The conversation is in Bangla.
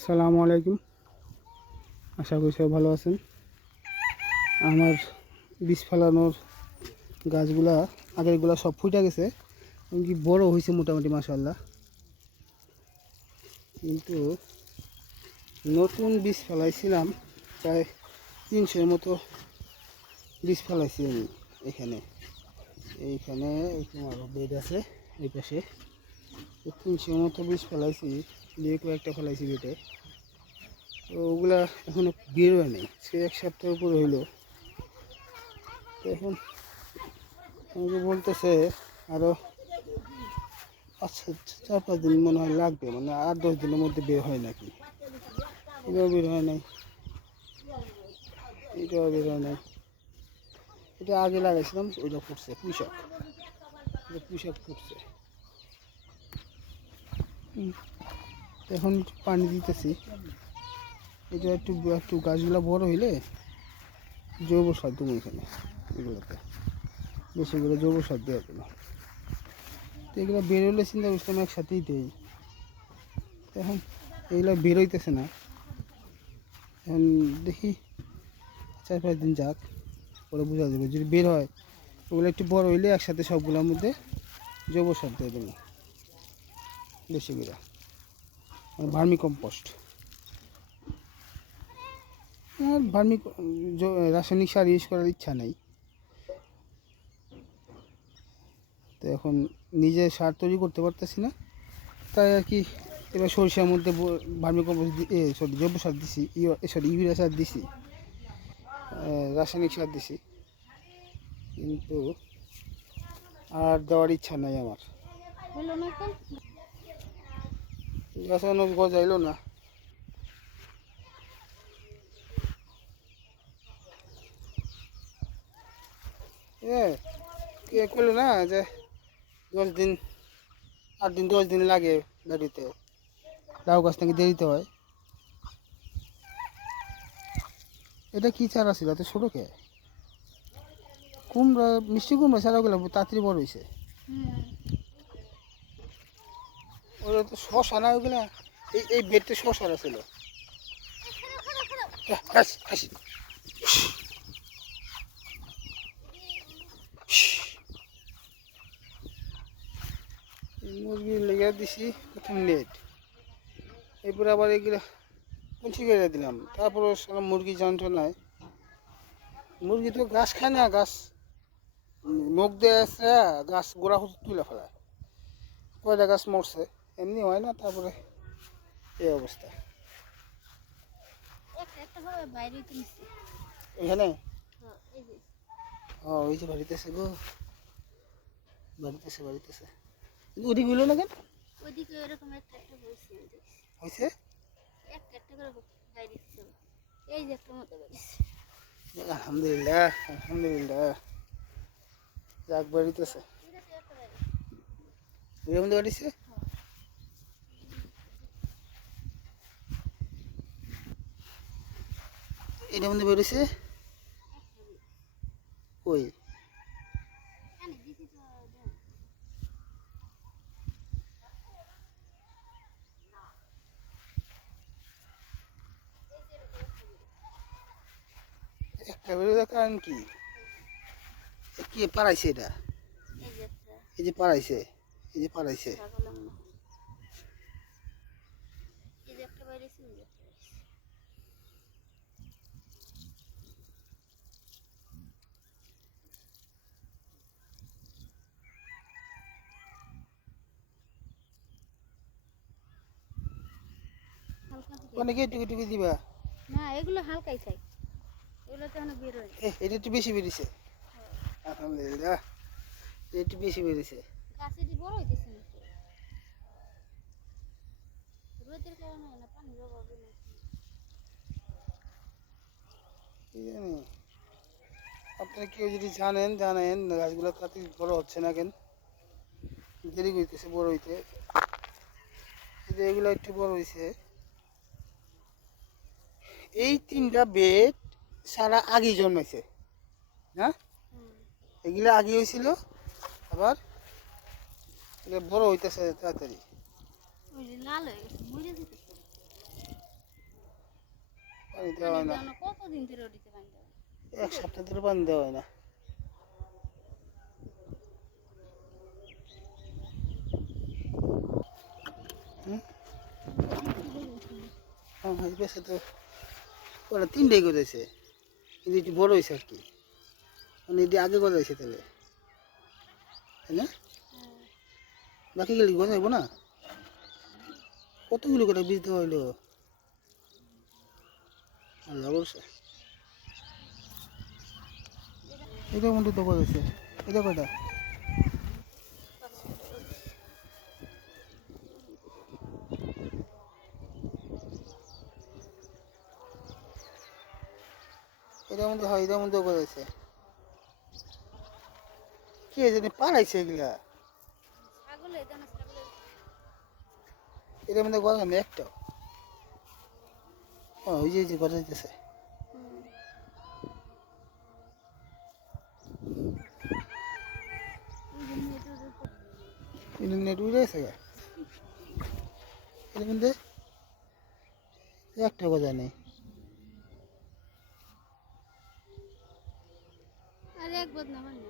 আসসালামু আলাইকুম। আশা করি সবাই ভালো আছেন। আমার বীজ ফেলানোর গাছগুলা আগেরগুলা সব ফুটে গেছে, এমনকি বড় হয়েছে মোটামুটি মাশাআল্লাহ। কিন্তু নতুন বীজ ফেলাইছিলাম, প্রায় 300-এর মতো বীজ ফেলাইছি আমি। এইখানে আরও বেড আছে এই পাশে। 300-এর মতো বীজ ফেলাইছি, দিয়ে কয়েকটা ফেলাইছি বেডে। তো ওগুলা এখনো বেরোয় নেই, সে 1 সপ্তাহ উপরে হইলো। তো এখন আমাকে বলতেছে আরও আচ্ছা 4-5 দিন মনে হয় লাগবে, মানে 8-10 দিনের মধ্যে বের হয় নাকি। এটাও বের হয় নাই, এটাও বের হয় নাই। এটা আগে লাগাইছিলাম, ওইটা ফুটছে পুঁইশাক, এটা পুঁইশাক ফুটছে। এখন পানি দিতেছি। এটা একটু একটু গাছগুলো বড় হইলে জৈব সার দেবো এখানে, এগুলোতে বেশি করে জৈব সার দেওয়া যাবে। তো এগুলো বেরোলে চিন্তা করছিলাম একসাথেই দেই, এখন এগুলো বেরোইতেছে না। এখন দেখি 4-5 দিন যাক, পরে বোঝা যাবে। যদি বের হয় ওগুলো একটু বড় হইলে একসাথে সবগুলোর মধ্যে জৈব সার দিয়ে দেবো বেশি করে, ভার্মি কম্পোস্ট। আর রাসায়নিক সার ইউজ করার ইচ্ছা নেই। তো এখন নিজে সার তৈরি করতে পারতেছি না, তাই আর কি এবার সরিষার মধ্যে ভার্মি কম্পোস্ট জৈব সার দিছি, ইউরিয়া সার দিছি, রাসায়নিক সার দিছি, কিন্তু আর দেওয়ার ইচ্ছা নাই আমার। গাছ অনেক গজাইলো না। করলো না যে 10 দিন 8 দিন 10 দিন লাগে দাঁড়িতে, লাউ গাছ নাকি দেরিতে হয়। এটা কি চারা ছিল এত ছোটো কে? কুমড়া, মিষ্টি কুমড়া চারাগুলো তাড়াতাড়ি বড় হয়েছে। ওগুলো তো শশা না, ওইগুলা এই বেডটা শশারা ছিল। মুরগি লেগে দিছি প্রথম নেট, এরপরে আবার এগুলা কুঞ্চি করে দিলাম, তারপরে সারা মুরগি যন্ত্রণায়। মুরগি তো ঘাস খায় না, গাছ নখ দিয়ে আসছে, গাছ গোড়া তুলে ফেলায়। কয়টা গাছ মরছে, এমনি হয় না। তারপরে এই অবস্থা এখানে। ও ওই যে বাড়িতেছে গো, বাড়িতেছে ওদিকে হইলো না কেন? ওইদিকে এরকম একটা হয়েছে একটা করে বাইরেছে, এই যে একটা মতো বাইরেছে। আলহামদুলিল্লাহ, আলহামদুলিল্লাহ, যাক বাড়িতেছে। এর মধ্যে বাড়িছে, এটার মধ্যে বেরোছে। ওই একটা বেরোছে, কারণ কি কি পাড়াইছে এটা? এই যে পাড়াইছে, এই যে পাড়াইছে। অনেকে টুকি টুকি দিবা না, এগুলো হালকাই চাই, এগুলো তো এখনো বের হয়। এটা একটু বেশি বেরিয়েছে। আলহামদুলিল্লাহ, একটু বেশি বেরিয়েছে। গাছ এটি বড় হইতেছে না, রোদের কারণে না, পানির অভাবে না। কি জানি, আপনারা কেউ যদি জানেন জানেন গাছগুলো তাড়াতাড়ি বড় হচ্ছে না কেন, দেরি হইতেছে বড় হইতে। এগুলো একটু বড় হয়েছে। এই 3টা বেড সারা আগেই জন্মাইছে, হ্যাঁ এগুলো আগে হয়েছিল, আবার বড় হইতেছে তাড়াতাড়ি। লাল হয়ে গেছে, মরে যেতেছে। পানি দেওয়া হয় না, কতদিন ধরে ওটিতে পানি দেওয়া হয়? 1 সপ্তাহ ধরে পানি দেওয়া হয় না। হুম, এই বেশি তো ওরা 3টাই করেছে, কিন্তু একটু বড় হয়েছে আর কি, মানে এটি আগে গজাইছে তাহলে, তাই না? হ্যাঁ। বাকিগুলি গজাইব না? কতগুলো করে বীজ দেওয়া হইলো? আল্লাহ বলছে এটা মধ্যে তো গজাইছে, এটা কয়টা? এটার মধ্যে হয়, এটার মধ্যে গজাইছে। কে জানি পালাইছে এগুলা, ছাগল এই দানা ছাগলের এটার মধ্যে গজানো একটা। ওই যে গজাইতেছে। এটা নেট উড়ে গেছে গা, এটার মধ্যে একটা গজা নেই। আর এক বদনা বান্না